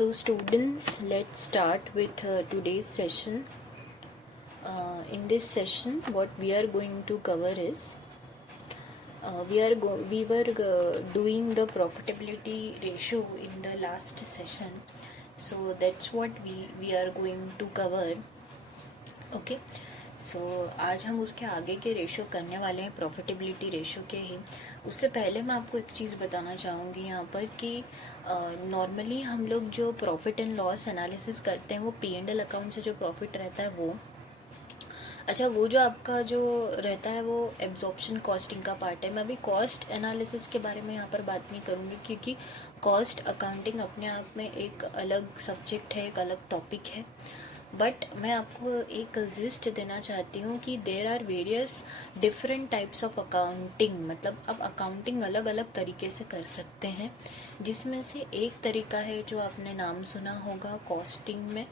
So students, let's start with today's session. In this session, what we are going to cover is we were doing the profitability ratio in the last session. So that's what we are going to cover. Okay. सो आज हम उसके आगे के ratio करने वाले हैं, profitability ratio के ही। उससे पहले मैं आपको एक चीज़ बताना चाहूँगी यहाँ पर कि नॉर्मली हम लोग जो प्रॉफिट एंड लॉस एनालिसिस करते हैं वो P&L अकाउंट से जो प्रॉफिट रहता है वो जो आपका जो रहता है वो एब्जॉर्प्शन कॉस्टिंग का पार्ट है। मैं अभी कॉस्ट एनालिसिस के बारे में यहाँ पर बात नहीं करूँगी क्योंकि कॉस्ट अकाउंटिंग अपने आप में एक अलग सब्जेक्ट है, एक अलग टॉपिक है। बट मैं आपको एक जिस्ट देना चाहती हूँ कि there are various different types of accounting, मतलब आप अकाउंटिंग अलग अलग तरीके से कर सकते हैं, जिसमें से एक तरीका है जो आपने नाम सुना होगा कॉस्टिंग में,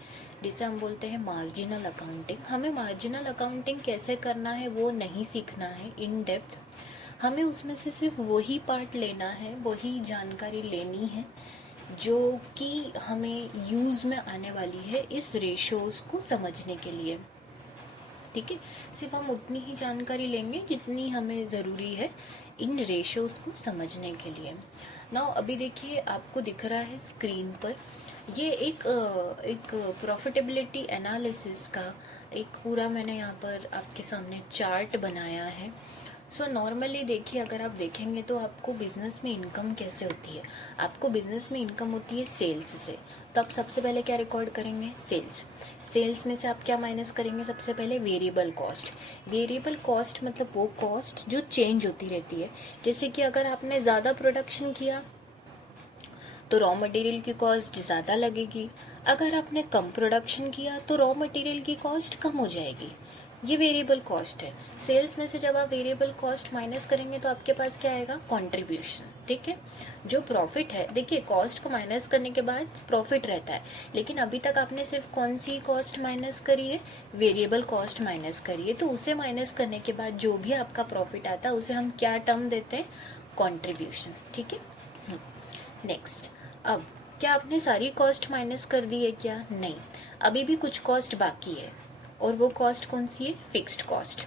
जिसे हम बोलते हैं मार्जिनल अकाउंटिंग। हमें मार्जिनल अकाउंटिंग कैसे करना है वो नहीं सीखना है इन डेप्थ, हमें उसमें से सिर्फ वही पार्ट लेना है, वही जानकारी लेनी है जो कि हमें यूज़ में आने वाली है इस रेशोज़ को समझने के लिए। ठीक है, सिर्फ हम उतनी ही जानकारी लेंगे जितनी हमें ज़रूरी है इन रेशोज़ को समझने के लिए। नाउ अभी देखिए आपको दिख रहा है स्क्रीन पर, ये एक प्रॉफिटेबिलिटी एनालिसिस का एक पूरा मैंने यहाँ पर आपके सामने चार्ट बनाया है। सो नॉर्मली देखिए, अगर आप देखेंगे तो आपको बिज़नेस में इनकम कैसे होती है। आपको बिज़नेस में इनकम होती है सेल्स से, तो आप सबसे पहले क्या रिकॉर्ड करेंगे, सेल्स में से आप क्या माइनस करेंगे, सबसे पहले वेरिएबल कॉस्ट। वेरिएबल कॉस्ट मतलब वो कॉस्ट जो चेंज होती रहती है। जैसे कि अगर आपने ज़्यादा प्रोडक्शन किया तो रॉ मटेरियल की कॉस्ट ज़्यादा लगेगी, अगर आपने कम प्रोडक्शन किया तो रॉ मटेरियल की कॉस्ट कम हो जाएगी। ये वेरिएबल कॉस्ट है। सेल्स में से जब आप वेरिएबल कॉस्ट माइनस करेंगे तो आपके पास क्या आएगा, कंट्रीब्यूशन। ठीक है, जो प्रॉफिट है, देखिए कॉस्ट को माइनस करने के बाद प्रॉफिट रहता है, लेकिन अभी तक आपने सिर्फ कौन सी कॉस्ट माइनस करी है, वेरिएबल कॉस्ट माइनस करी है। तो उसे माइनस करने के बाद जो भी आपका प्रॉफिट आता है उसे हम क्या टर्म देते हैं, कंट्रीब्यूशन। ठीक है, नेक्स्ट, अब क्या आपने सारी कॉस्ट माइनस कर दी है क्या, नहीं, अभी भी कुछ कॉस्ट बाकी है, और वो कॉस्ट कौन सी है, फिक्स्ड कॉस्ट।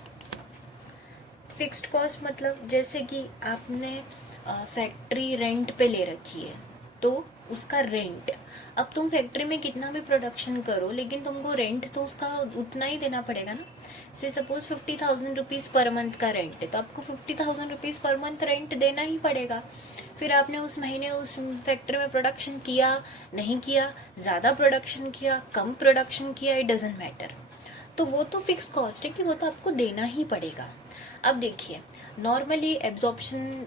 फिक्स्ड कॉस्ट मतलब जैसे कि आपने फैक्ट्री रेंट पे ले रखी है तो उसका रेंट, अब तुम फैक्ट्री में कितना भी प्रोडक्शन करो लेकिन तुमको रेंट तो उसका उतना ही देना पड़ेगा ना। से सपोज 50,000 रुपीज़ पर मंथ का रेंट है तो आपको 50,000 रुपीज़ पर मंथ रेंट देना ही पड़ेगा। फिर आपने उस महीने उस फैक्ट्री में प्रोडक्शन किया, नहीं किया, ज़्यादा प्रोडक्शन किया, कम प्रोडक्शन किया, इट डजेंट मैटर, तो वो तो फिक्स कॉस्ट है कि वो तो आपको देना ही पड़ेगा। अब देखिए नॉर्मली एब्जॉर्प्शन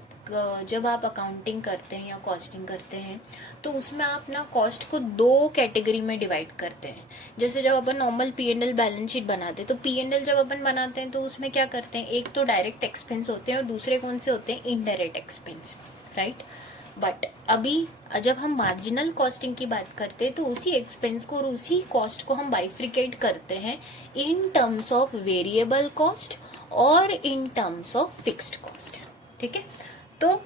जब आप अकाउंटिंग करते हैं या कॉस्टिंग करते हैं तो उसमें आप ना कॉस्ट को दो कैटेगरी में डिवाइड करते हैं। जैसे जब अपन नॉर्मल P&L बैलेंस शीट बनाते हैं तो P&L जब अपन बनाते हैं तो उसमें क्या करते हैं, एक तो डायरेक्ट एक्सपेंस होते हैं और दूसरे कौन से होते हैं, इनडायरेक्ट एक्सपेंस, राइट। बट अभी जब हम मार्जिनल कॉस्टिंग की बात करते हैं तो उसी एक्सपेंस को और उसी कॉस्ट को हम बाइफ्रिकेट करते हैं in terms of variable cost और in terms of fixed cost. ठीक है, तो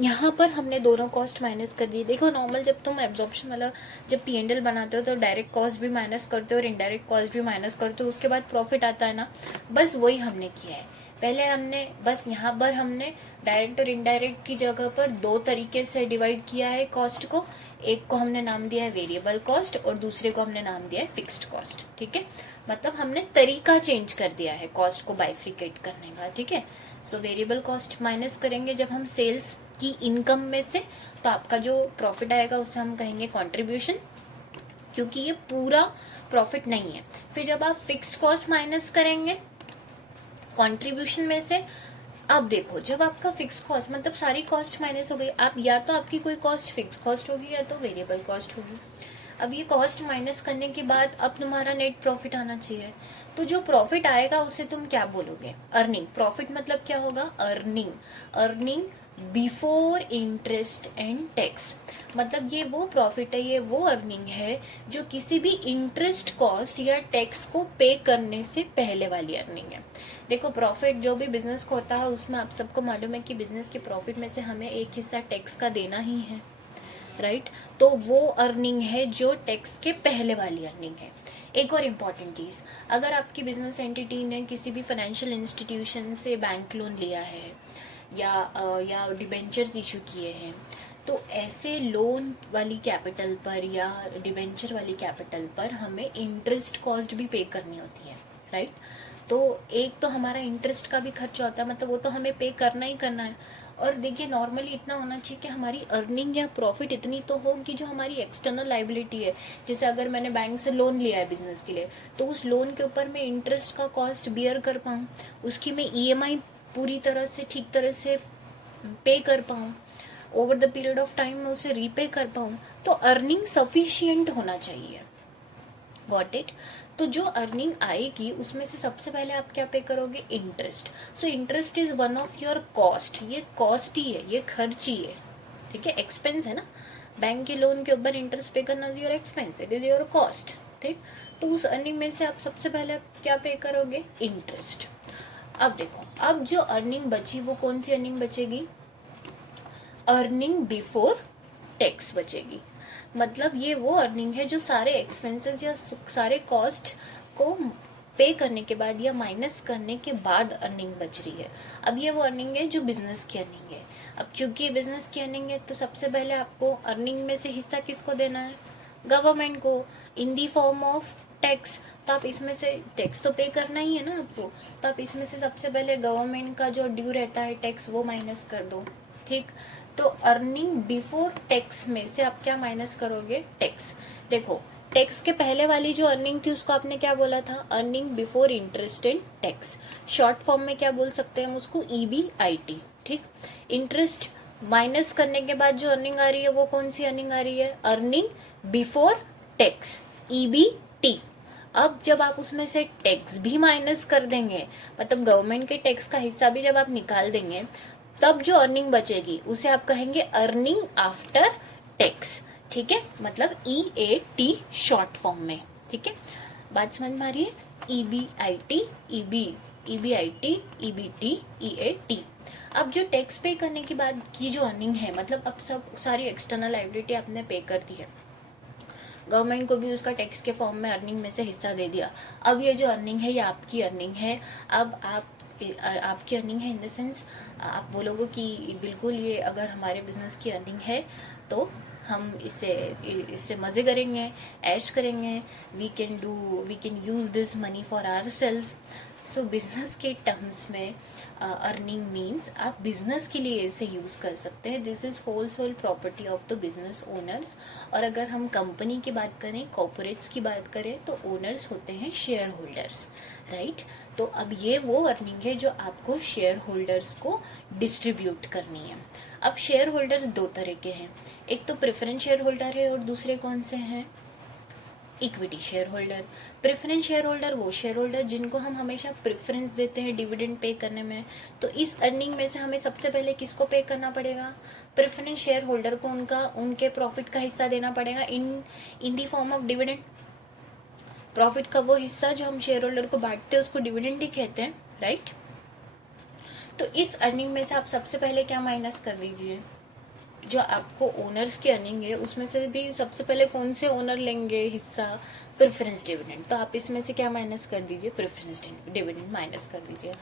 यहाँ पर हमने दोनों कॉस्ट माइनस कर दी। देखो नॉर्मल जब तुम एब्जॉर्प्शन वाला जब P&L बनाते हो तो डायरेक्ट कॉस्ट भी माइनस करते हो और इनडायरेक्ट कॉस्ट भी माइनस करते हो, उसके बाद प्रॉफिट आता है ना, बस वही हमने किया है। पहले हमने बस यहाँ पर हमने डायरेक्ट और इनडायरेक्ट की जगह पर दो तरीके से डिवाइड किया है कॉस्ट को, एक को हमने नाम दिया है वेरिएबल कॉस्ट और दूसरे को हमने नाम दिया है फिक्स्ड कॉस्ट। ठीक है, मतलब हमने तरीका चेंज कर दिया है कॉस्ट को बाइफ्रिकेट करने का। ठीक है, सो वेरिएबल कॉस्ट माइनस करेंगे जब हम सेल्स की इनकम में से, तो आपका जो प्रॉफिट आएगा उसे हम कहेंगे कंट्रीब्यूशन, क्योंकि ये पूरा प्रॉफिट नहीं है। फिर जब आप फिक्स्ड कॉस्ट माइनस करेंगे कंट्रीब्यूशन में से, अब देखो जब आपका फिक्स कॉस्ट मतलब सारी कॉस्ट माइनस हो गई, आप या तो आपकी कोई कॉस्ट फिक्स कॉस्ट होगी या तो वेरिएबल कॉस्ट होगी। अब ये कॉस्ट माइनस करने के बाद अब तुम्हारा नेट प्रॉफिट आना चाहिए, तो जो प्रॉफिट आएगा उसे तुम क्या बोलोगे, अर्निंग। प्रॉफिट मतलब क्या होगा, earning before interest and tax, मतलब ये वो प्रॉफिट है, ये वो अर्निंग है जो किसी भी इंटरेस्ट कॉस्ट या टैक्स को पे करने से पहले वाली अर्निंग है। देखो प्रॉफिट जो भी बिजनेस को होता है उसमें आप सबको मालूम है कि बिजनेस के प्रॉफिट में से हमें एक हिस्सा टैक्स का देना ही है, राइट। तो वो अर्निंग है जो टैक्स के पहले वाली अर्निंग है। एक और इम्पॉर्टेंट चीज़, अगर आपकी बिजनेस एंटिटी ने किसी भी फाइनेंशियल इंस्टीट्यूशन से बैंक लोन लिया है या डिबेंचर्स इशू किए हैं, तो ऐसे लोन वाली कैपिटल पर या डिबेंचर वाली कैपिटल पर हमें इंटरेस्ट कॉस्ट भी पे करनी होती है, राइट। तो एक तो हमारा इंटरेस्ट का भी खर्चा होता है, मतलब वो तो हमें पे करना ही करना है। और देखिए नॉर्मली इतना होना चाहिए कि हमारी अर्निंग या प्रॉफिट इतनी तो हो कि जो हमारी एक्सटर्नल लाइबिलिटी है, जैसे अगर मैंने बैंक से लोन लिया है बिजनेस के लिए, तो उस लोन के ऊपर मैं इंटरेस्ट का कॉस्ट बियर कर पाऊँ, उसकी मैं EMI पूरी तरह से ठीक तरह से पे कर पाऊँ, over the period of time में उसे रीपे कर पाऊँ। तो अर्निंग सफिशिएंट होना चाहिए। Got it. तो जो अर्निंग आएगी उसमें से सबसे पहले आप क्या पे करोगे? Interest. So interest is one of your cost. ये कॉस्ट ही है, ये खर्च ही है, ठीक है, एक्सपेंस है ना। बैंक के लोन के ऊपर इंटरेस्ट पे करना is your expense, it is your cost, ठीक। तो उस अर्निंग में से आप सबसे पहले क्या पे करोगे? इंटरेस्ट। अब देखो, अब जो अर्निंग बची वो कौन सी अर्निंग बचेगी? अर्निंग बिफोर टैक्स बचेगी। मतलब ये वो अर्निंग है जो सारे एक्सपेंसेस या सारे कॉस्ट को पे करने के बाद या माइनस करने के बाद अर्निंग बच रही है। अब ये वो अर्निंग है जो बिजनेस की अर्निंग है। अब चूंकि बिजनेस की अर्निंग है तो सबसे पहले आपको अर्निंग में से हिस्सा किसको देना है? गवर्नमेंट को, इन दी फॉर्म ऑफ टैक्स। तो आप इसमें से टैक्स तो पे करना ही है ना आपको, तो आप इसमें से सबसे पहले गवर्नमेंट का जो ड्यू रहता है टैक्स वो माइनस कर दो, ठीक। तो अर्निंग बिफोर टैक्स में से आप क्या माइनस करोगे? टैक्स। देखो टैक्स के पहले वाली जो अर्निंग थी उसको आपने क्या बोला था? Earning before interest and tax. Short form में क्या बोल सकते हैं हम उसको? EBIT, ठीक। इंटरेस्ट माइनस करने के बाद जो अर्निंग आ रही है वो कौन सी अर्निंग आ रही है? Earning before tax, EBT। अब जब आप उसमें से टैक्स भी माइनस कर देंगे, मतलब गवर्नमेंट के टैक्स का हिस्सा भी जब आप निकाल देंगे, तब जो अर्निंग बचेगी उसे आप कहेंगे अर्निंग आफ्टर टैक्स, ठीक है। मतलब EAT शॉर्ट फॉर्म में, ठीक है। बात समझ में आ रही है? EBIT, EBIT, EBT, EAT। अब जो टैक्स पे करने के बाद की जो अर्निंग है, मतलब अब सब सारी एक्सटर्नल लायबिलिटी आपने पे कर दी है, गवर्नमेंट को भी उसका टैक्स के फॉर्म में अर्निंग में से हिस्सा दे दिया। अब ये जो अर्निंग है ये आपकी अर्निंग है। अब आपकी अर्निंग है इन द सेंस आप बोलोगे कि बिल्कुल ये अगर हमारे बिजनेस की अर्निंग है तो हम इससे मज़े करेंगे, ऐश करेंगे, we can use this money for our self. So business के टर्म्स में अर्निंग मीन्स आप बिजनेस के लिए इसे यूज़ कर सकते हैं। This is whole sole property of the business owners. और अगर हम कंपनी की बात करें, कॉर्पोरेट्स की बात करें, तो ओनर्स होते हैं शेयर होल्डर्स, राइट। तो अब ये वो अर्निंग है जो आपको शेयर होल्डर्स को डिस्ट्रीब्यूट करनी है। अब शेयर होल्डर्स दो तरह के हैं, एक तो प्रेफरेंस शेयर होल्डर है और दूसरे कौन से हैं? Equity share holder. Preference share holder वो शेयर होल्डर जिनको हम हमेशा प्रेफरेंस देते हैं डिविडेंड पे करने में। तो इस अर्निंग में से हमें सबसे पहले किसको पे करना पड़ेगा? प्रेफरेंस शेयर होल्डर को उनके प्रॉफिट का हिस्सा देना पड़ेगा in the form of dividend. Profit का वो हिस्सा जो हम शेयर होल्डर को बांटते हैं उसको डिविडेंड ही कहते हैं, राइट। तो इस अर्निंग में से आप सबसे पहले क्या माइनस कर दीजिए? जो आपको ओनर्स की अर्निंग है उसमें से भी सबसे पहले कौन से ओनर लेंगे हिस्सा? Preference dividend. तो आप इसमें से क्या माइनस कर दीजिए? प्रेफरेंस डिविडेंड माइनस कर दीजिए।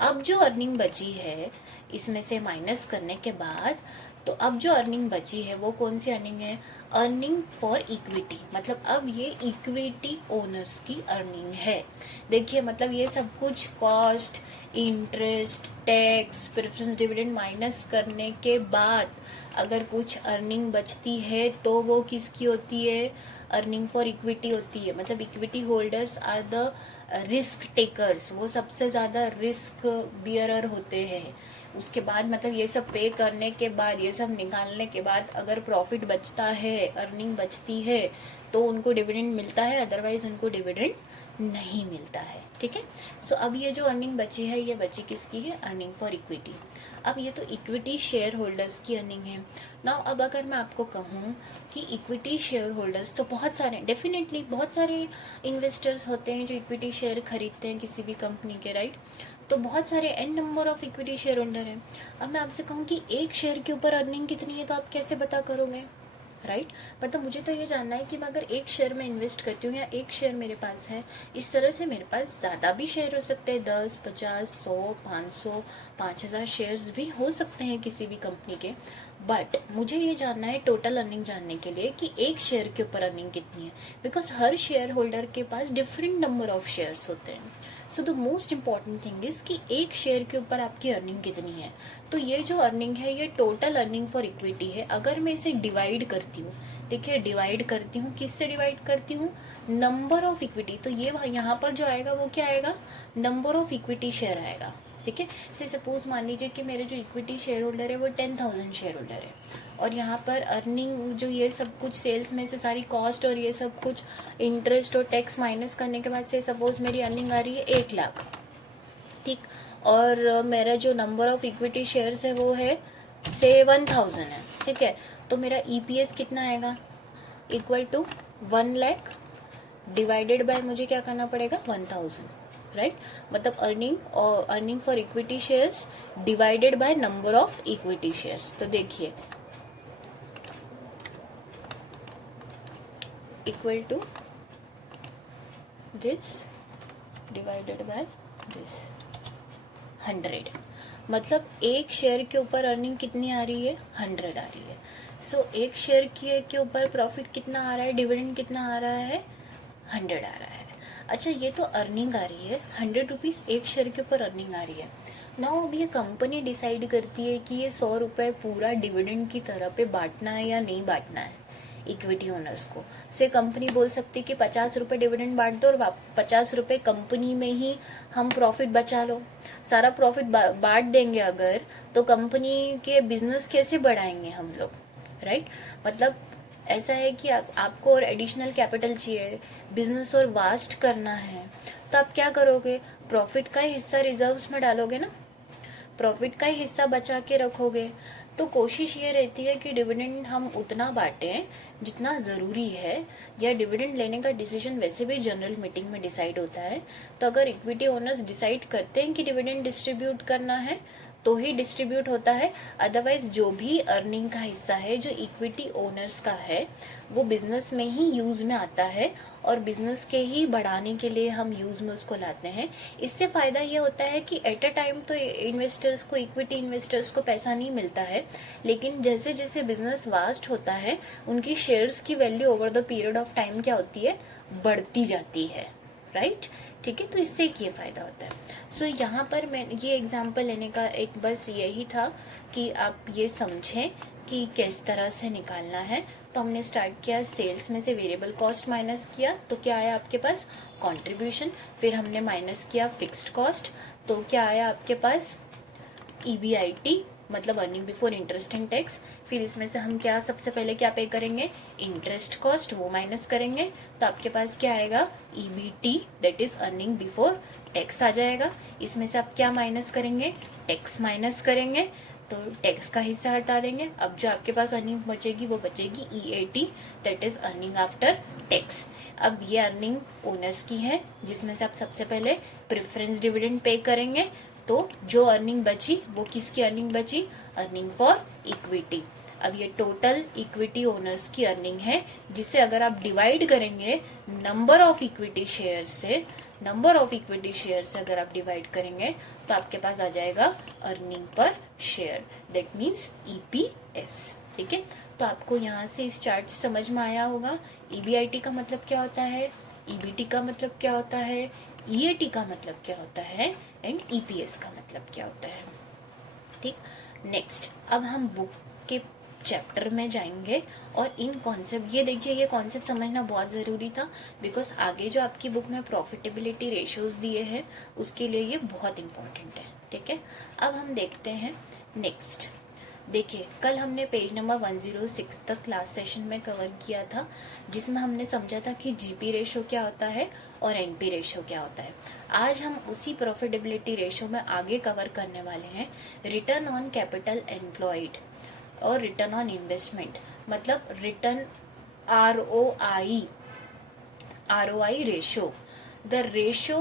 अब जो अर्निंग बची है इसमें से माइनस करने के बाद, तो अब जो अर्निंग बची है वो कौन सी अर्निंग है? Earning for equity. मतलब अब ये इक्विटी ओनर्स की अर्निंग है। देखिए मतलब ये सब कुछ cost, interest, tax, preference dividend minus करने के बाद अगर कुछ अर्निंग बचती है तो वो किसकी होती है? अर्निंग फॉर इक्विटी होती है। मतलब equity holders are the risk takers, वो सबसे ज़्यादा रिस्क बियरर होते हैं। उसके बाद मतलब ये सब पे करने के बाद, ये सब निकालने के बाद अगर प्रॉफिट बचता है, अर्निंग बचती है, तो उनको डिविडेंड मिलता है, अदरवाइज उनको डिविडेंड नहीं मिलता है, ठीक है। सो अब ये जो अर्निंग बची है ये बची किसकी है? Earning for equity. अब ये तो इक्विटी शेयर होल्डर्स की अर्निंग है। नाउ अब अगर मैं आपको कहूँ कि इक्विटी शेयर होल्डर्स तो बहुत सारे, डेफिनेटली बहुत सारे इन्वेस्टर्स होते हैं जो इक्विटी शेयर खरीदते हैं किसी भी कंपनी के, राइट। तो बहुत सारे n number of equity share holder हैं। अब मैं आपसे कहूँ कि एक शेयर के ऊपर अर्निंग कितनी है, तो आप कैसे पता करोगे? राइट मतलब मुझे तो ये जानना है कि मैं अगर एक शेयर में इन्वेस्ट करती हूँ या एक शेयर मेरे पास है, इस तरह से मेरे पास ज़्यादा भी शेयर हो सकते हैं, 10, 50, 100, 500, 5000 शेयर्स भी हो सकते हैं किसी भी कंपनी के। बट मुझे ये जानना है टोटल अर्निंग जानने के लिए कि एक शेयर के ऊपर अर्निंग कितनी है, बिकॉज हर शेयर होल्डर के पास डिफरेंट नंबर ऑफ शेयर्स होते हैं। So the most important thing is कि एक शेयर के ऊपर आपकी अर्निंग कितनी है। तो ये जो अर्निंग है ये टोटल अर्निंग फॉर इक्विटी है। अगर मैं इसे डिवाइड करती हूँ, देखिए डिवाइड करती हूँ, किससे डिवाइड करती हूँ, नंबर ऑफ इक्विटी। तो ये यहाँ पर जो आएगा वो क्या आएगा, नंबर ऑफ इक्विटी शेयर आएगा। ठीक है, से सपोज मान लीजिए कि मेरे जो इक्विटी शेयर होल्डर है वो 10,000 शेयर होल्डर है, और यहाँ पर अर्निंग जो ये सब कुछ सेल्स में से सारी कॉस्ट और ये सब कुछ इंटरेस्ट और टैक्स माइनस करने के बाद से सपोज मेरी अर्निंग आ रही है 1 लाख। ठीक, और मेरा जो नंबर ऑफ इक्विटी शेयर्स है वो है से 1000 है। ठीक है, तो मेरा EPS कितना आएगा, equal to 1 lakh divided by मुझे क्या करना पड़ेगा 1000, राइट मतलब earning for equity shares divided by number of equity shares. तो देखिए equal to this divided by this 100, मतलब एक शेयर के ऊपर अर्निंग कितनी आ रही है, 100 आ रही है। सो एक शेयर के ऊपर प्रॉफिट कितना आ रहा है, डिविडेंड कितना आ रहा है, 100 आ रहा है। अच्छा, ये तो अर्निंग आ रही है, 100 रुपीज़ एक शेयर के ऊपर अर्निंग आ रही है। नाउ अब ये कंपनी डिसाइड करती है कि ये 100 रुपये पूरा डिविडेंड की तरह पे बांटना है या नहीं बांटना है इक्विटी ओनर्स को। से कंपनी बोल सकती है कि 50 रुपये डिविडेंड बांट दो और 50 रुपये कंपनी में ही हम प्रॉफिट बचा लो। सारा प्रॉफिट बांट देंगे अगर, तो कंपनी के बिजनेस कैसे बढ़ाएंगे हम लोग, राइट मतलब ऐसा है कि आपको और एडिशनल कैपिटल चाहिए, बिजनेस और वास्ट करना है, तो आप क्या करोगे, प्रॉफिट का ही हिस्सा रिजर्व्स में डालोगे ना, प्रॉफिट का ही हिस्सा बचा के रखोगे। तो कोशिश ये रहती है कि डिविडेंड हम उतना बांटें जितना ज़रूरी है, या डिविडेंड लेने का डिसीजन वैसे भी जनरल मीटिंग में डिसाइड होता है। तो अगर इक्विटी ओनर्स डिसाइड करते हैं कि डिविडेंड डिस्ट्रीब्यूट करना है तो ही डिस्ट्रीब्यूट होता है, अदरवाइज जो भी अर्निंग का हिस्सा है जो इक्विटी ओनर्स का है वो बिजनेस में ही यूज़ में आता है, और बिजनेस के ही बढ़ाने के लिए हम यूज़ में उसको लाते हैं। इससे फ़ायदा ये होता है कि एट अ टाइम तो इन्वेस्टर्स को, इक्विटी इन्वेस्टर्स को पैसा नहीं मिलता है, लेकिन जैसे जैसे बिजनेस वास्ट होता है उनकी शेयर्स की value over the period of time क्या होती है, बढ़ती जाती है, राइट ठीक है। तो इससे एक ये फ़ायदा होता है। सो यहाँ पर मैं ये एग्जांपल लेने का एक बस यही था कि आप ये समझें कि किस तरह से निकालना है। तो हमने स्टार्ट किया, सेल्स में से वेरिएबल कॉस्ट माइनस किया तो क्या आया आपके पास, कंट्रीब्यूशन। फिर हमने माइनस किया फिक्स्ड कॉस्ट, तो क्या आया आपके पास, EBIT मतलब earning before interest and tax. फिर इसमें से हम क्या सबसे पहले क्या पे करेंगे, इंटरेस्ट कॉस्ट, वो माइनस करेंगे तो आपके पास क्या आएगा, EBT that is earning before tax आ जाएगा। इसमें से आप क्या माइनस करेंगे, टैक्स माइनस करेंगे, तो टैक्स का हिस्सा हटा देंगे। अब जो आपके पास अर्निंग बचेगी वो बचेगी EAT that is earning after tax. अब ये अर्निंग ओनर्स की है जिसमें से आप सबसे पहले प्रेफरेंस डिविडेंड पे करेंगे, तो जो अर्निंग बची वो किसकी अर्निंग बची, अर्निंग फॉर इक्विटी। अब ये टोटल इक्विटी ओनर्स की अर्निंग है, जिसे अगर आप डिवाइड करेंगे नंबर ऑफ इक्विटी शेयर से, नंबर ऑफ इक्विटी शेयर से अगर आप डिवाइड करेंगे तो आपके पास आ जाएगा earning per share, that means EPS। ठीक है, तो आपको यहाँ से इस चार्ट से समझ में आया होगा EBIT का मतलब क्या होता है, EBT का मतलब क्या होता है, EAT का मतलब क्या होता है, एंड EPS का मतलब क्या होता है। ठीक, नेक्स्ट अब हम बुक के चैप्टर में जाएंगे और इन कॉन्सेप्ट, ये देखिए ये कॉन्सेप्ट समझना बहुत ज़रूरी था, बिकॉज आगे जो आपकी बुक में प्रॉफिटेबिलिटी रेशियोज दिए हैं उसके लिए ये बहुत इंपॉर्टेंट है। ठीक है, अब हम देखते हैं नेक्स्ट। देखिए कल हमने पेज नंबर 106 तक लास्ट सेशन में कवर किया था, जिसमें हमने समझा था कि GP रेशो क्या होता है और NP रेशो क्या होता है। आज हम उसी प्रॉफिटेबिलिटी रेशो में आगे कवर करने वाले हैं रिटर्न ऑन कैपिटल एम्प्लॉयड और रिटर्न ऑन इन्वेस्टमेंट, मतलब return ROI ratio. The ratio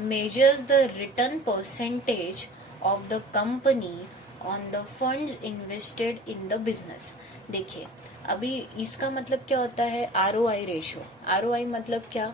measures the return percentage of the company on the funds invested in the business. देखिए अभी इसका मतलब क्या होता है, ROI रेशियो। ROI मतलब क्या,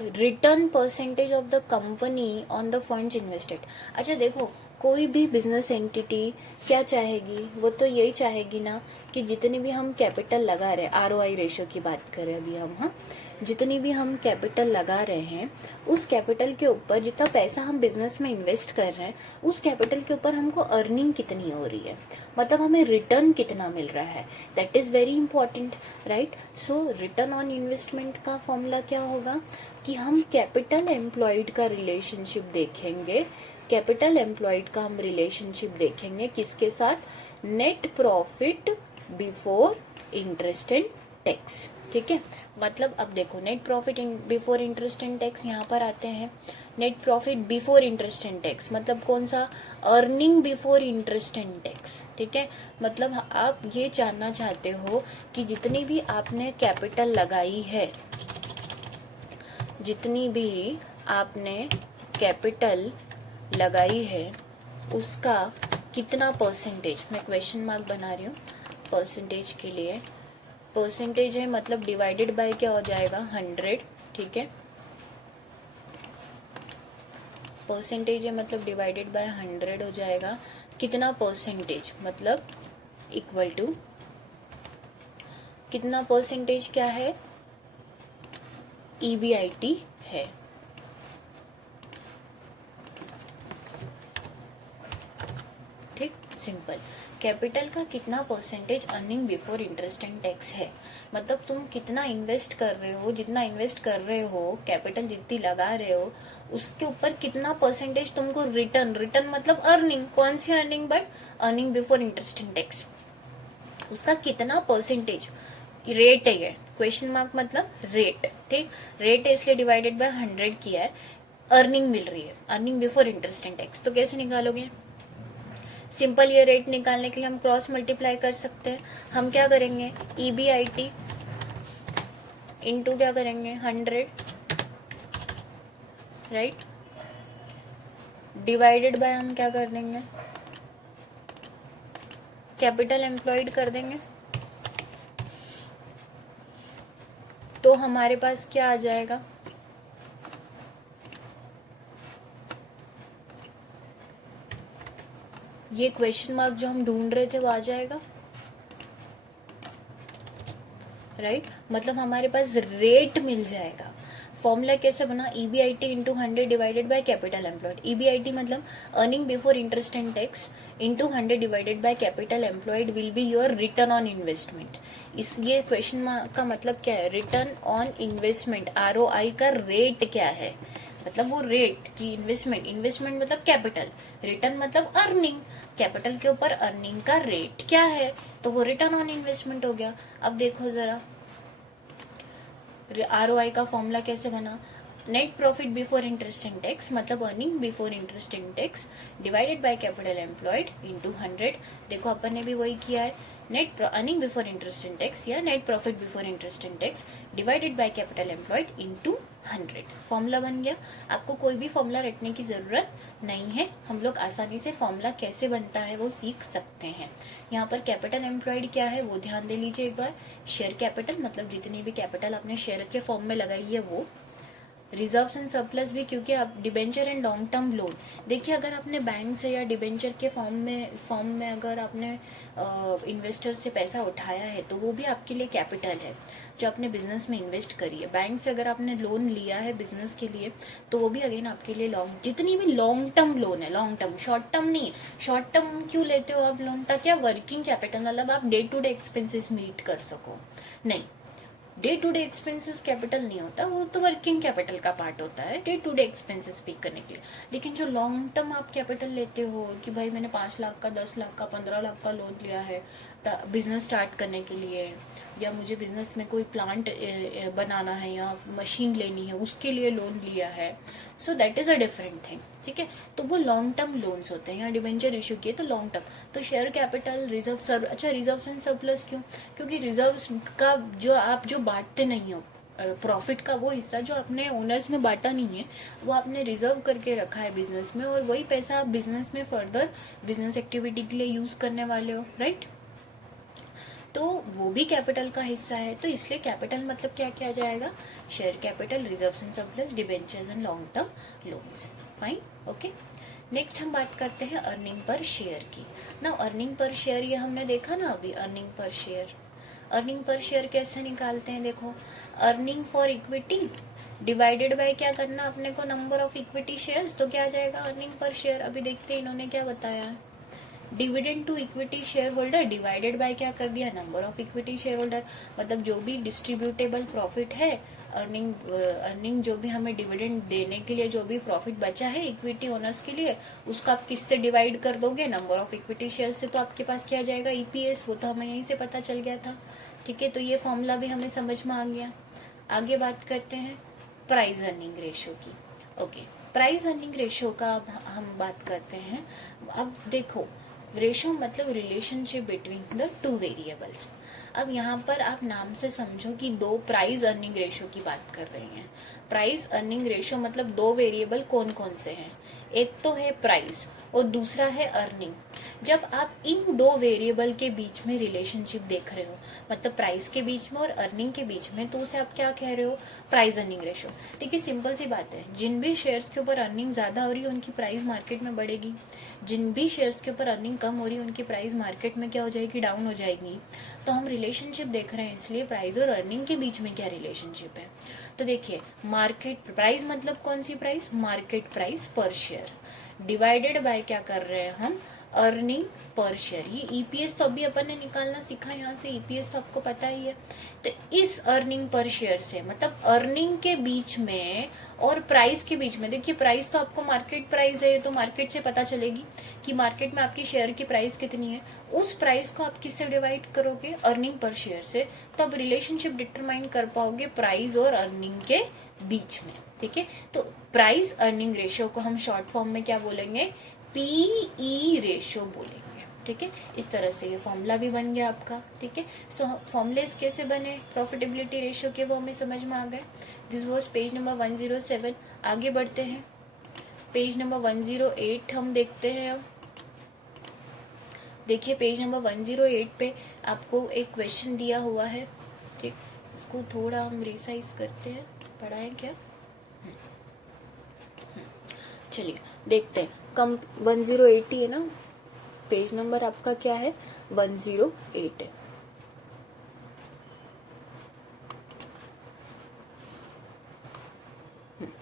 return percentage of the company on the funds invested. अच्छा देखो, कोई भी बिजनेस एंटिटी क्या चाहेगी, वो तो यही चाहेगी ना कि जितनी भी हम कैपिटल लगा रहे हैं, ROI रेशियो की बात करें अभी हम, हाँ, जितनी भी हम कैपिटल लगा रहे हैं उस कैपिटल के ऊपर, जितना पैसा हम बिजनेस में इन्वेस्ट कर रहे हैं उस कैपिटल के ऊपर हमको अर्निंग कितनी हो रही है, मतलब हमें रिटर्न कितना मिल रहा है, that is very important, right. So return on investment का फॉर्मूला क्या होगा कि हम कैपिटल एम्प्लॉयड का रिलेशनशिप देखेंगे, कैपिटल एम्प्लॉयड का हम रिलेशनशिप देखेंगे किसके साथ, net profit before interest and tax, ठीक है। मतलब अब देखो, net profit before interest and tax यहाँ पर आते हैं, net profit before interest and tax मतलब कौन सा, earning before interest and tax, ठीक है। मतलब आप ये जानना चाहते हो कि जितनी भी आपने कैपिटल लगाई है, जितनी भी आपने कैपिटल लगाई है उसका कितना परसेंटेज, मैं क्वेश्चन मार्क बना रही हूँ परसेंटेज के लिए, परसेंटेज है मतलब डिवाइडेड बाय क्या हो जाएगा, 100, ठीक है। परसेंटेज है मतलब डिवाइडेड बाय 100 हो जाएगा, कितना परसेंटेज मतलब इक्वल टू कितना परसेंटेज क्या है, EBIT है, ठीक, सिंपल। कैपिटल का कितना percentage earning before interest and tax है, मतलब तुम कितना इन्वेस्ट कर रहे हो, जितना इन्वेस्ट कर रहे हो, कैपिटल जितनी लगा रहे हो उसके ऊपर कितना परसेंटेज तुमको रिटर्न, रिटर्न मतलब अर्निंग, कौन सी earning, but earning before interest and tax, उसका कितना परसेंटेज, रेट है ये, क्वेश्चन मार्क मतलब रेट, ठीक, रेट है इसलिए डिवाइडेड बाय 100 किया है, अर्निंग मिल रही है, earning before interest and tax, तो कैसे निकालोगे, सिंपल ये रेट निकालने के लिए हम क्रॉस मल्टीप्लाई कर सकते हैं, हम क्या करेंगे, EBIT इंटू क्या करेंगे 100, राइट, डिवाइडेड बाय हम क्या कर देंगे, कैपिटल एम्प्लॉयड कर देंगे, तो हमारे पास क्या आ जाएगा, ये क्वेश्चन मार्क जो हम ढूंढ रहे थे वो आ जाएगा, राइट, मतलब हमारे पास रेट मिल जाएगा। फॉर्मूला कैसे बना, EBIT into 100 divided by capital employed, EBIT मतलब earning before interest and tax into 100 divided by capital employed will be your return on investment. इस ये क्वेश्चन का मतलब क्या है, रिटर्न ऑन इन्वेस्टमेंट, ROI का रेट क्या है, मतलब वो रेट की इन्वेस्टमेंट, इन्वेस्टमेंट मतलब कैपिटल, रिटर्न मतलब अर्निंग, कैपिटल के ऊपर अर्निंग का रेट क्या है, तो वो रिटर्न ऑन इन्वेस्टमेंट हो गया। अब देखो जरा ROI का फॉर्मूला कैसे बना, net profit before interest and tax मतलब earning before interest and tax divided by capital employed into 100, देखो अपन ने भी वही किया है, net earning before interest and tax या net profit before interest and tax divided by capital employed into 100, formula बन गया। आपको कोई भी फॉर्मूला रटने की ज़रूरत नहीं है, हम लोग आसानी से फॉर्मूला कैसे बनता है वो सीख सकते हैं। यहाँ पर कैपिटल एम्प्लॉयड क्या है वो ध्यान दे लीजिए एक बार, शेयर कैपिटल मतलब जितनी भी कैपिटल आपने शेयर के फॉर्म में लगाई है वो, रिजर्व्स एंड सरप्लस भी, क्योंकि आप debenture and long term loan, देखिए अगर आपने बैंक से या डिबेंचर के फॉर्म में अगर आपने इन्वेस्टर से पैसा उठाया है तो वो भी आपके लिए कैपिटल है जो आपने बिजनेस में इन्वेस्ट करी है। बैंक से अगर आपने लोन लिया है बिजनेस के लिए तो वो भी अगेन आपके लिए लॉन्ग, जितनी भी लॉन्ग टर्म लोन है, लॉन्ग टर्म, शॉर्ट टर्म नहीं, शॉर्ट टर्म क्यों लेते हो आप लोन, ताकि आप वर्किंग कैपिटल मतलब आप day to day expenses meet कर सको, नहीं, day to day expenses capital नहीं होता, वो तो वर्किंग कैपिटल का पार्ट होता है डे टू डे एक्सपेंसेस पे करने के लिए। लेकिन जो लॉन्ग टर्म आप कैपिटल लेते हो कि भाई मैंने 5 लाख का, 10 लाख का, 15 लाख का लोन लिया है बिजनेस स्टार्ट करने के लिए, या मुझे बिजनेस में कोई प्लांट बनाना है या मशीन लेनी है उसके लिए लोन लिया है, so that is a different thing, ठीक है। तो वो लॉन्ग टर्म लोन्स होते हैं, या डिबेंचर इशू किए तो लॉन्ग टर्म, तो शेयर कैपिटल, रिजर्व अच्छा रिजर्व्स एंड सरप्लस क्यों, क्योंकि रिजर्व्स का जो आप जो बांटते नहीं हो, प्रॉफिट का वो हिस्सा जो अपने ओनर्स में बांटा नहीं है, वो आपने रिजर्व करके रखा है बिजनेस में, और वही पैसा आप बिजनेस में फर्दर बिजनेस एक्टिविटी के लिए यूज करने वाले हो, राइट। तो वो भी कैपिटल का हिस्सा है। तो इसलिए कैपिटल मतलब क्या क्या जाएगा, share capital, reserves and surplus, debentures and long term loans. Fine, okay. Next हम बात करते हैं अर्निंग पर शेयर की ना। अर्निंग पर शेयर ये हमने देखा ना अभी, earning per share. Earning per share कैसे निकालते हैं, देखो, earning for equity divided by क्या करना अपने को, नंबर ऑफ इक्विटी शेयर्स। तो क्या आ जाएगा अर्निंग पर शेयर। अभी देखते हैं इन्होंने क्या बताया है, dividend to equity share holder divided by क्या कर दिया, number of equity share holder. मतलब जो भी डिस्ट्रीब्यूटेबल प्रॉफिट है, अर्निंग जो भी हमें डिविडेंड देने के लिए जो भी प्रॉफिट बचा है इक्विटी ओनर्स के लिए, उसका आप किससे डिवाइड कर दोगे, नंबर ऑफ इक्विटी शेयर से। तो आपके पास क्या आ जाएगा, ईपीएस। वो तो हमें यहीं से पता चल गया था, ठीक है। तो ये फॉर्मूला भी हमें समझ में आ गया। आगे बात करते हैं प्राइस अर्निंग रेशियो की। ओके, प्राइस अर्निंग रेशियो का अब हम बात करते हैं। अब देखो, रेशियो मतलब relationship between the two variables. अब यहाँ पर आप नाम से समझो कि दो प्राइस अर्निंग रेशियो की बात कर रहे हैं। प्राइस अर्निंग रेशियो मतलब दो वेरिएबल कौन कौन से हैं, एक तो है प्राइस और दूसरा है अर्निंग। जब आप इन दो वेरिएबल के बीच में रिलेशनशिप देख रहे हो, मतलब प्राइस के बीच में और अर्निंग के बीच में, तो उसे आप क्या कह रहे हो, प्राइस अर्निंग रेशियो। देखिए सिंपल सी बात है, जिन भी शेयर्स के ऊपर अर्निंग ज़्यादा हो रही है उनकी प्राइस मार्केट में बढ़ेगी, जिन भी शेयर्स के ऊपर अर्निंग कम हो रही है उनकी प्राइस मार्केट में क्या हो जाएगी, डाउन हो जाएगी। तो हम रिलेशनशिप देख रहे हैं, इसलिए प्राइस और अर्निंग के बीच में क्या रिलेशनशिप है। तो देखिए, मार्केट प्राइस मतलब कौन सी प्राइस, मार्केट प्राइस पर शेयर डिवाइडेड बाय क्या कर रहे हैं हम, अर्निंग पर शेयर। ये ईपीएस तो अभी अपन ने निकालना सीखा, यहाँ से ईपीएस तो आपको पता ही है। तो इस अर्निंग पर शेयर से मतलब अर्निंग के बीच में और प्राइस के बीच में, देखिए प्राइस तो आपको मार्केट प्राइस है, तो मार्केट से पता चलेगी कि मार्केट में आपकी शेयर की प्राइस कितनी है। उस प्राइस को आप किससे डिवाइड करोगे, अर्निंग पर शेयर से। तब रिलेशनशिप डिटरमाइन कर पाओगे प्राइस और अर्निंग के बीच में, ठीक है। तो प्राइस अर्निंग रेशियो को हम शॉर्ट फॉर्म में क्या बोलेंगे, पीई रेशियो बोलेंगे, ठीक है। इस तरह से ये फॉर्मूला भी बन गया आपका, ठीक है। सो फॉर्मूलेस कैसे बने प्रॉफिटेबिलिटी रेशियो के, वो हमें समझ में आ गए। This was page number 107। आगे बढ़ते हैं, पेज नंबर 108 हम देखते हैं। अब देखिए पेज नंबर 108 पे आपको एक क्वेश्चन दिया हुआ है, ठीक। इसको थोड़ा हम रिसाइज करते हैं, पढ़ाएं क्या, चलिए देखते हैं। 108 है ना, पेज नंबर आपका क्या है, 108 है।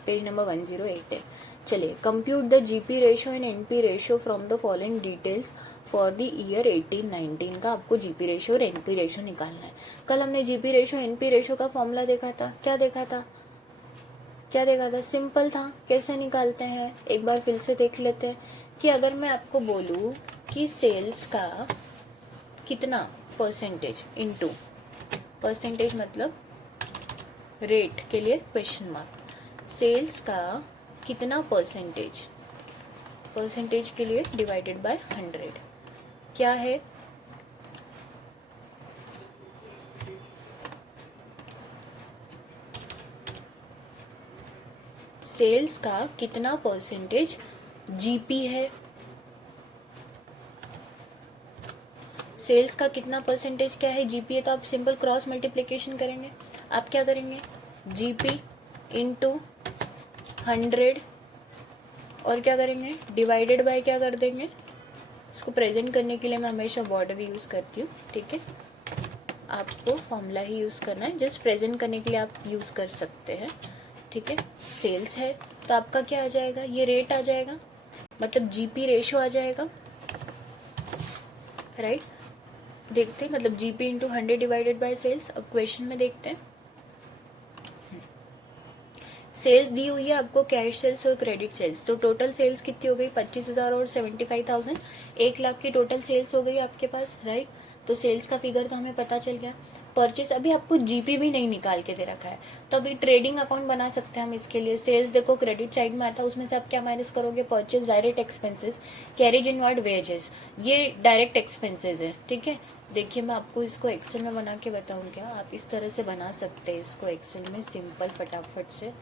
पेज नंबर 108 है। चलिए, compute the GP ratio and NP ratio from the following details for the year 18-19 का आपको जीपी रेशियो और एनपी रेशियो निकालना है। कल हमने जीपी रेशियो एनपी रेशियो का फॉर्मूला देखा था, क्या देखा था, सिंपल था। कैसे निकालते हैं एक बार फिर से देख लेते हैं कि अगर मैं आपको बोलूं कि सेल्स का कितना परसेंटेज इनटू, परसेंटेज मतलब रेट के लिए क्वेश्चन मार्क, सेल्स का कितना परसेंटेज, परसेंटेज के लिए डिवाइडेड बाय 100 क्या है, सेल्स का कितना परसेंटेज जीपी है, सेल्स का कितना परसेंटेज क्या है, जीपी है। तो आप सिंपल क्रॉस मल्टीप्लिकेशन करेंगे। आप क्या करेंगे, जीपी इंटू 100 और क्या करेंगे, डिवाइडेड बाय क्या कर देंगे। इसको प्रेजेंट करने के लिए मैं हमेशा बॉर्डर यूज़ करती हूँ, ठीक है। आपको फॉर्मूला ही यूज़ करना है, जस्ट प्रेजेंट करने के लिए आप यूज़ कर सकते हैं, ठीक है। सेल्स है तो आपका क्या आ जाएगा, ये रेट आ जाएगा, मतलब जीपी रेशियो आ जाएगा, राइट। देखते हैं, मतलब GP into 100 divided by sales. अब क्वेश्चन में देखते हैं, सेल्स दी हुई है आपको, कैश सेल्स और क्रेडिट सेल्स। तो टोटल सेल्स कितनी हो गई, 25,000 और 75,000, 1 लाख की टोटल सेल्स हो गई आपके पास, राइट। तो सेल्स का फिगर तो हमें पता चल गया। परचेस अभी आपको जीपी भी नहीं निकाल के दे रखा है, तो अभी ट्रेडिंग अकाउंट बना सकते हैं हम इसके लिए। सेल्स देखो क्रेडिट साइड में आता है, उसमें से आप क्या माइनस करोगे, purchase, direct expenses, carriage inward wages, ये डायरेक्ट एक्सपेंसेस है, ठीक है। देखिए मैं आपको इसको एक्सेल में बना के बताऊँ क्या, आप इस तरह से बना सकते हैं इसको एक्सेल में सिंपल फटाफट से।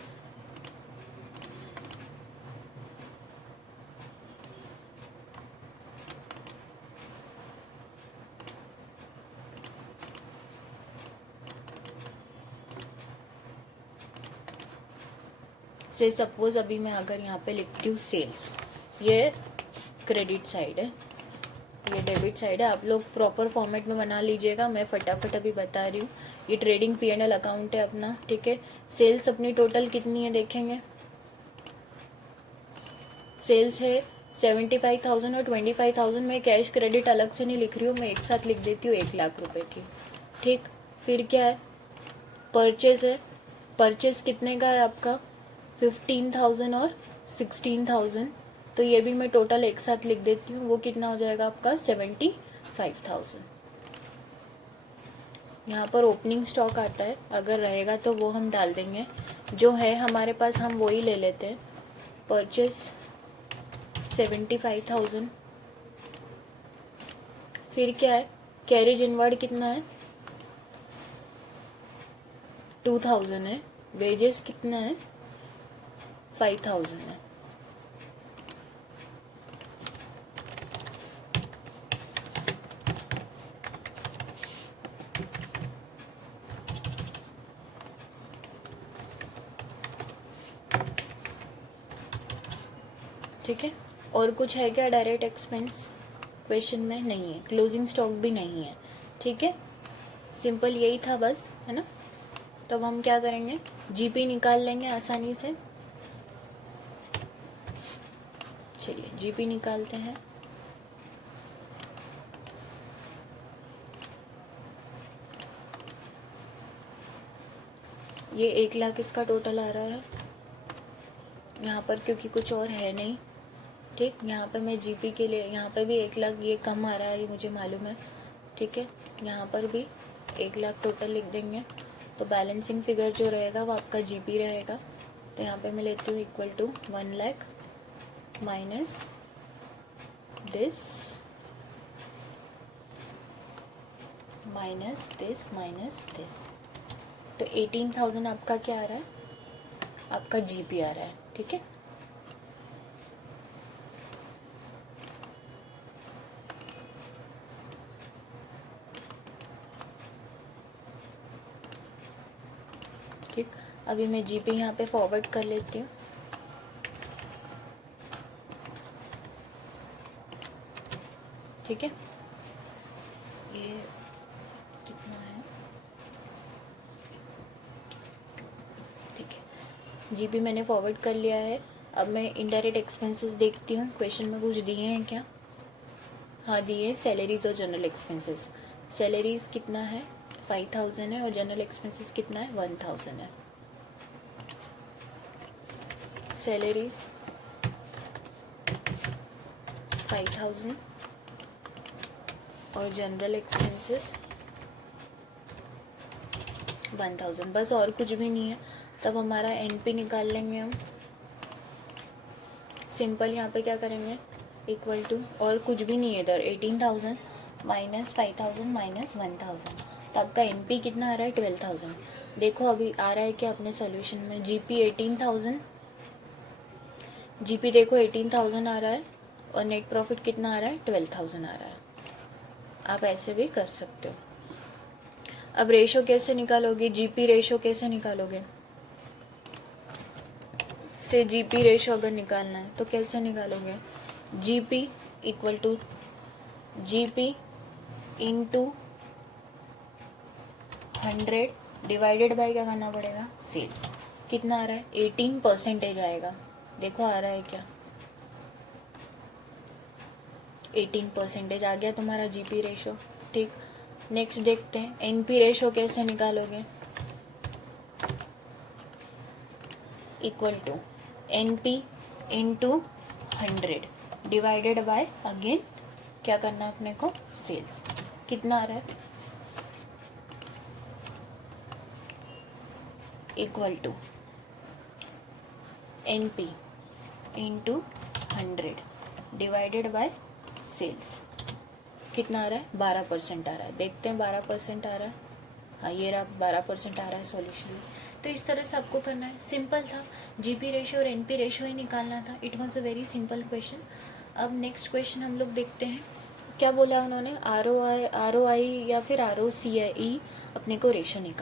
से सपोज अभी मैं अगर यहाँ पे लिखती हूँ सेल्स, ये क्रेडिट साइड है, ये डेबिट साइड है, आप लोग प्रॉपर फॉर्मेट में बना लीजिएगा, मैं फटाफट अभी बता रही हूँ। ये ट्रेडिंग P&L अकाउंट है अपना, ठीक है। सेल्स अपनी टोटल कितनी है देखेंगे, सेल्स है 75,000 और 25,000 में कैश क्रेडिट अलग से नहीं लिख रही हूँ, मैं एक साथ लिख देती हूँ 1,00,000 रुपए की, ठीक। फिर क्या है, परचेज है, परचेज कितने का है आपका 15,000 और 16,000, तो ये भी मैं टोटल एक साथ लिख देती हूँ, वो कितना हो जाएगा आपका 75,000। यहाँ पर ओपनिंग स्टॉक आता है, अगर रहेगा तो वो हम डाल देंगे, जो है हमारे पास हम वही ले लेते हैं। परचेस 75,000, फिर क्या है, कैरेज इनवर्ड कितना है 2,000 है, वेजेस कितना है 5,000 है, ठीक है। और कुछ है क्या डायरेक्ट एक्सपेंस, क्वेश्चन में नहीं है, क्लोजिंग स्टॉक भी नहीं है, ठीक है। सिंपल यही था बस, है ना। तो अब हम क्या करेंगे, जीपी निकाल लेंगे आसानी से। चलिए जीपी निकालते हैं। ये 1,00,000 इसका टोटल आ रहा है यहाँ पर, क्योंकि कुछ और है नहीं, ठीक। यहाँ पे मैं जीपी के लिए, यहाँ पे भी 1,00,000 ये कम आ रहा है, ये मुझे मालूम है, ठीक है। यहाँ पर भी 1,00,000 टोटल लिख देंगे, तो बैलेंसिंग फिगर जो रहेगा वो आपका जीपी रहेगा। तो यहाँ पे मैं लेती हूँ equal to 1,00,000 minus this minus this minus this, तो 18,000 आपका क्या आ रहा है, आपका जीपी आ रहा है, ठीक है। ठीक, अभी मैं जीपी यहाँ पे फॉरवर्ड कर लेती हूँ। ठीक है, ये कितना है, ठीक है, जीपी मैंने फॉरवर्ड कर लिया है। अब मैं इनडायरेक्ट एक्सपेंसेस देखती हूँ, क्वेश्चन में कुछ दिए हैं क्या। हाँ दिए हैं, सैलरीज और जनरल एक्सपेंसेस। सैलरीज कितना है 5,000 है, और जनरल एक्सपेंसेस कितना है 1,000 है। सैलरीज 5,000 और जनरल एक्सपेंसेस 1,000, बस और कुछ भी नहीं है। तब हमारा एनपी निकाल लेंगे हम, सिंपल यहाँ पे क्या करेंगे, इक्वल टू, और कुछ भी नहीं है इधर, 18,000 माइनस 5,000 माइनस 1,000, तो आपका एनपी कितना आ रहा है 12,000। देखो अभी आ रहा है क्या अपने सोल्यूशन में, जीपी 18,000, जीपी देखो 18,000 आ रहा है, और नेट प्रॉफिट कितना आ रहा है 12,000 आ रहा है। आप ऐसे भी कर सकते हो। अब रेशो कैसे निकालोगे, जीपी रेशो कैसे निकालोगे, से जीपी रेशो अगर निकालना है तो कैसे निकालोगे, GP equal to GP into 100 divided by क्या करना पड़ेगा, सेल्स। कितना आ रहा है 18% आएगा, देखो आ रहा है क्या, 18% आ गया तुम्हारा जीपी रेशो। ठीक, नेक्स्ट देखते हैं एनपी रेशो कैसे निकालोगे, equal to NP into 100 divided by again क्या करना अपने को, सेल्स। कितना आ रहा है equal to NP into 100 divided by sales. कितना आ रहा है? 12% आ रहा है। देखते हैं 12% आ रहा है। हाँ, ये रहा 12% आ रहा है सॉल्यूशन में। तो इस तरह से आपको करना है। सिंपल था, GP रेशो और NP रेशो ही निकालना था। It was a very simple question. अब नेक्स्ट क्वेश्चन हम लोग देखते हैं। क्या बोला उन्होंने? ROI या फिर ROCE अपने को रेशो निकाल